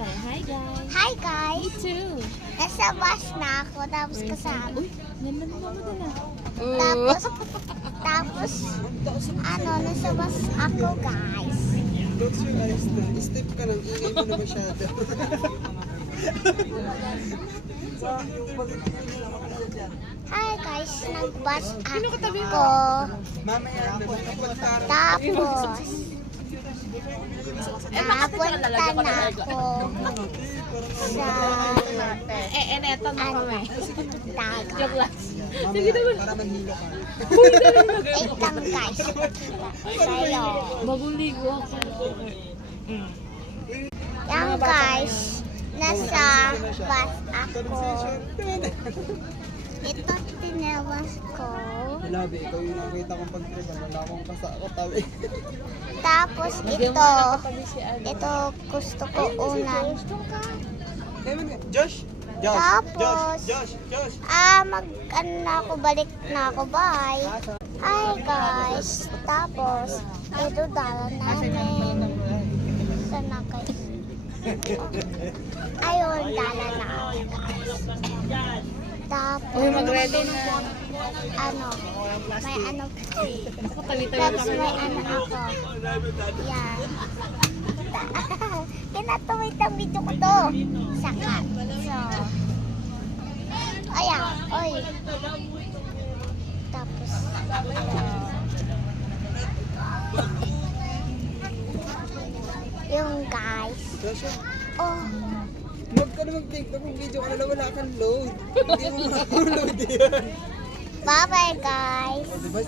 tayo. Hi guys. Hi guys! Me too. Nasa bus na ako, tapos kasama. Uy, ganda na mama doon ah. Tapos, nasa bus ako guys. Close your eyes na. Step ka lang, ingay mo na masyado. Hi guys, nag-bus ako. Mamaya na, nakapunta. Tapos, napunta na ako sa Neto na kami. dagat. Joke lang. Mamaya, para manhilo ka. Wait lang guys. Sa'yo. Maguligo ako. Yan guys, nasa bus ako. Ito tinawas ko. Labi, ikaw yung nakita kong pagtripan. Wala akong katabi. Tapos ito gusto ko unan. Josh! Josh! Tapos, Josh! Josh! ano na ako, balik na ako, bye. Hi guys, tapos, ito dala namin. Sana guys? Ayun, dala na ako guys. Tapos, Uy, mag-ready na. may ano, Ako tabi-tabi tapos kami. may ano ako. Yan. Kinatuwid ang video ko to. Sakat. So, ayan. Oy. Tapos, yung guys. Josh! Oh, Huwag ka na mag-TikTok kung video ka na wala kang load. Hindi mo makakuload yan. bye-bye guys. Diba